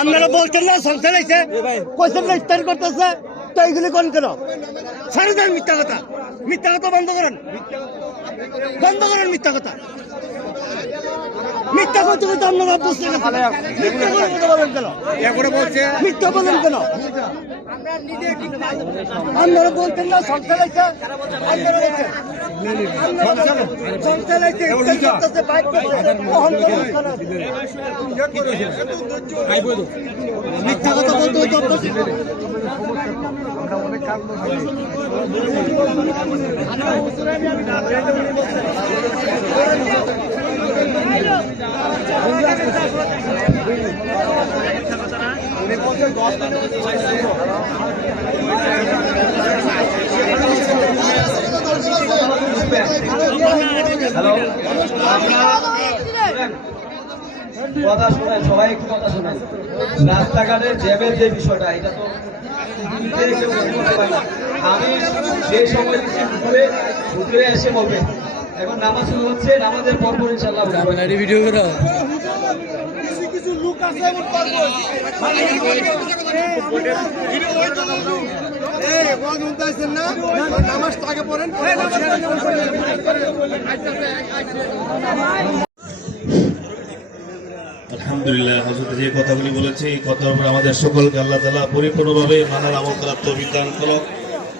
আপনারা বলছেন না সংসার আছে কোয়েশ্চেন না ইফতার করতেছে তো এইগুলি কোন কেন সাড়ে দেন মিথ্যা কথা বন্ধ করেন মিথ্যা কথা মিথ্যা করতে করতে আপনারা বুঝতে মিথ্যা বলেন কেন মিথ্যা বলেন কেন আপনারা বলছেন না সংসার আছে সংসার আছে ইফতার করতেছে বাইক করতেছে মিথ্যা কথা বলতে করতেছে হ্যালো, কথা শোনেন, সবাই একটু কথা শোনেন। রাস্তাঘাটের জ্যামের যে বিষয়টা, এটা তো আমি যে সময় দুপুরে এসে বলবেন। এখন নামাজ শুরু হচ্ছে, নামাজের পরপর ইনশাআল্লাহ ভিডিও করো। কিছু লোক আছে এমন করবো আলহামদুলিল্লাহ, হযরত যে কথাগুলি বলেছে এই কথার উপর আমাদের সকলকে আল্লাহ তাআলা পরিপূর্ণভাবে মানার আমল করার তৌফিক দান করুন।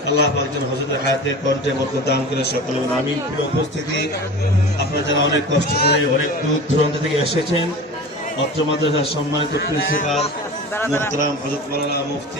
আল্লাহ পাক যেন হযরতের হায়াতে কণ্ঠে বরকত দান করে সকলে আমিন। পুরো উপস্থিতি আপনারা যারা অনেক কষ্ট করে অনেক দূর দূরান্ত থেকে এসেছেন, অত্র মাদ্রাসার সম্মানিত প্রিন্সিপাল মুহতারাম হযরত মাওলানা মুফতি